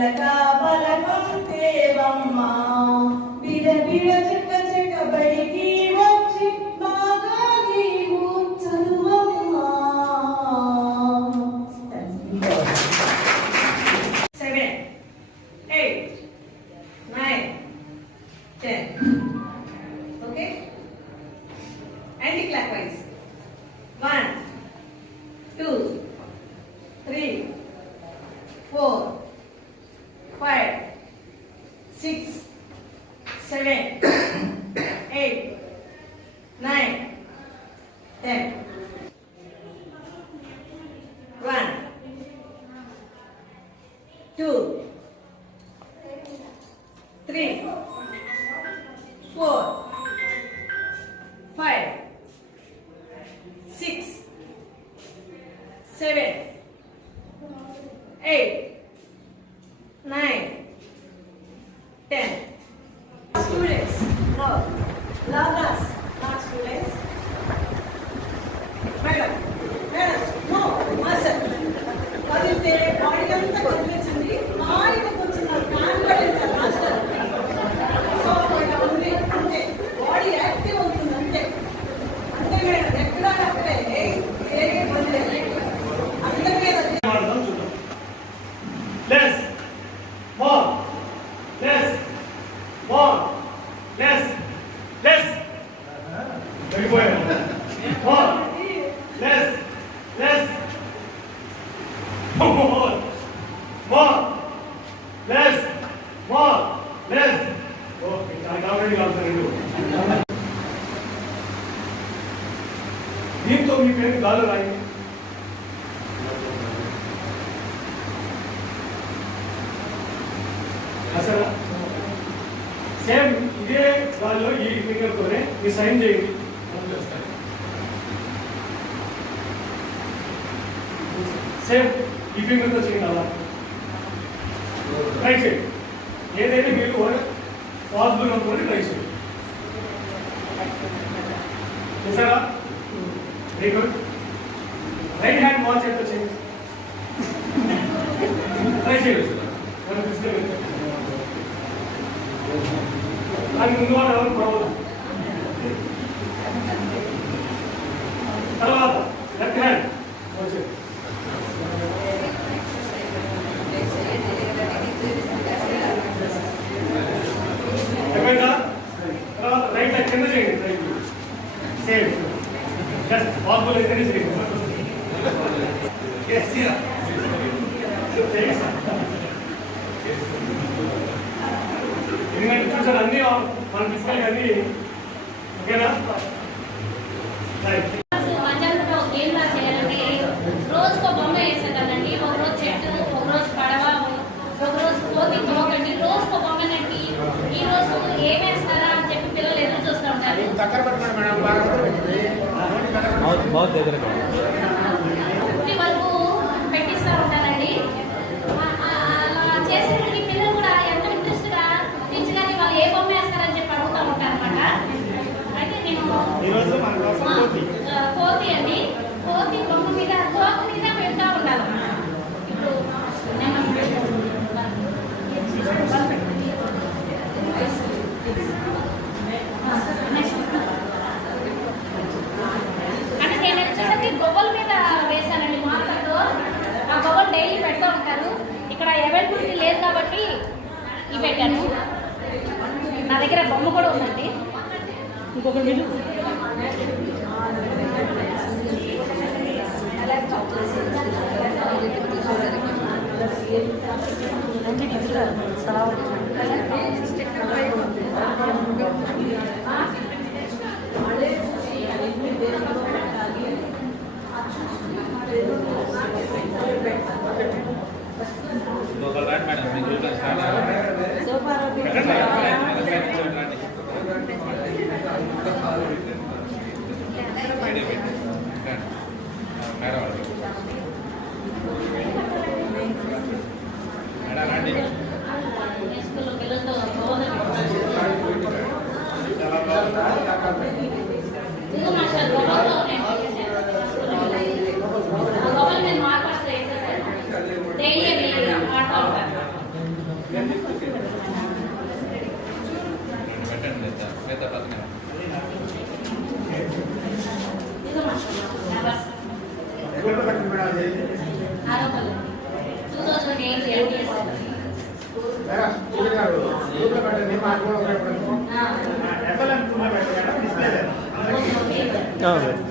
పలక పలకం దేవమ్మ. విడ విడచిన ఎస్ ఓకే దానికి ఆల్రెడీ కాదు దీంతో మీ పేరు గాలు రాయి. అసలు సేమ్ ఇదే గాల్లో ఈ ఫింగర్తోనే మీ సైన్ చేయండి. సేమ్ ఈ ఫింగర్తో చేయండి అలా. Right side very good right hand watch ఎంత చేయండి ట్రై చేయవచ్చు ఎందుకంటే చూసాను అన్నీ మన ఫిజికల్ అన్నీ ఓకేనా? 嗯。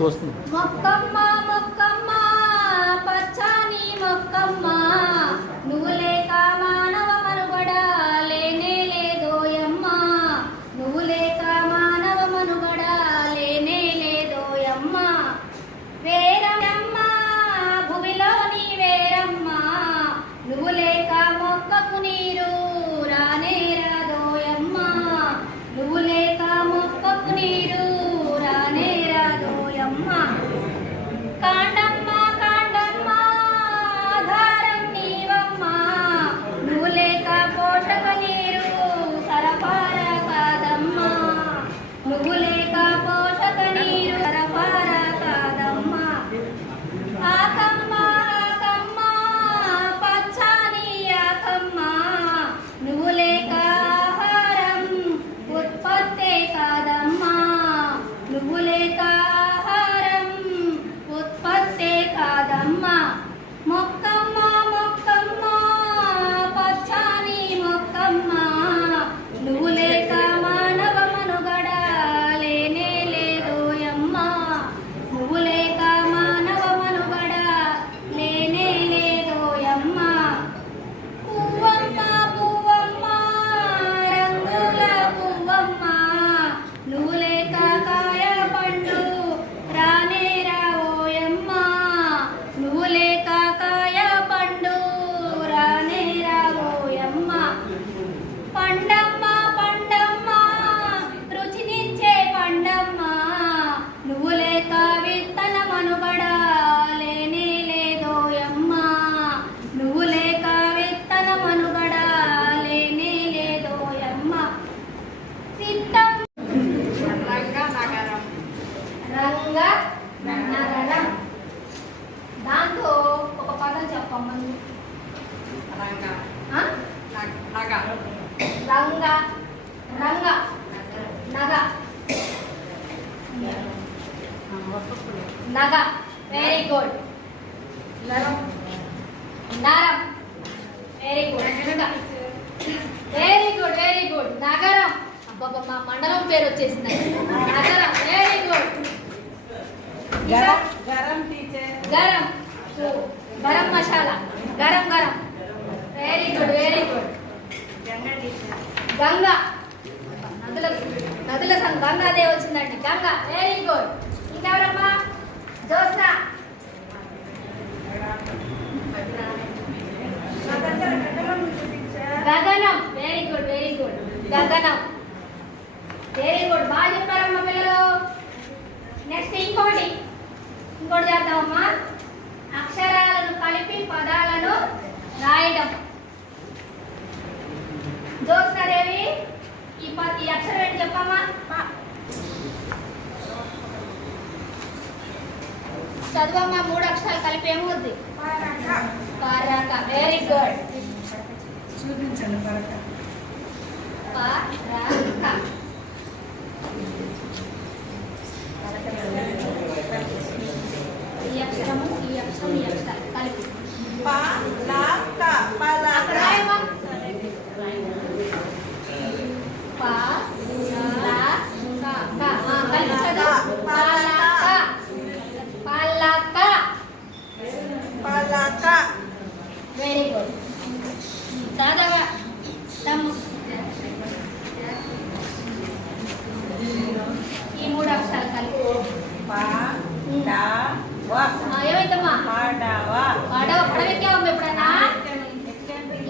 వస్తుంది మొక్కమ్మ మొక్కమ్మ పచ్చని మొక్కమ్మ. Good very good very good నగరం. అబ్బాబా మా మండలం పేరు వచ్చేసింది. నగరం. వెరీ గుడ్ గరం గరం గరం. మసాలా. గరం garam. Very good very good Ganga నదుల నదుల గంగా గంగాదే వచ్చిందండి గంగా. వెరీ గుడ్ ఇంకెవరమ్మా? జోస్నా. గగనం. వెరీ గుడ్ వెరీ గుడ్ గగనం. వెరీ గుడ్ బాగా చెప్పారమ్మా పిల్లలు. నెక్స్ట్ ఇంకోటి. ఇంకోటి చేద్దామమ్మా అక్షరాలను కలిపి పదాలను రాయడం. జోక్సరేవి ఈ ఈ అక్షరం ఏంటి చెప్పమ్మా? చదువమ్మా మూడు అక్షరాలు కలిపి ఏమవుద్ది? వెరీ గుడ్ చూపించండి పరక.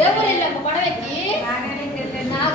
ఏ ఊరు వెళ్ళాము పడవెక్కి నాగ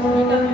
ভূমিকা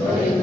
Gloria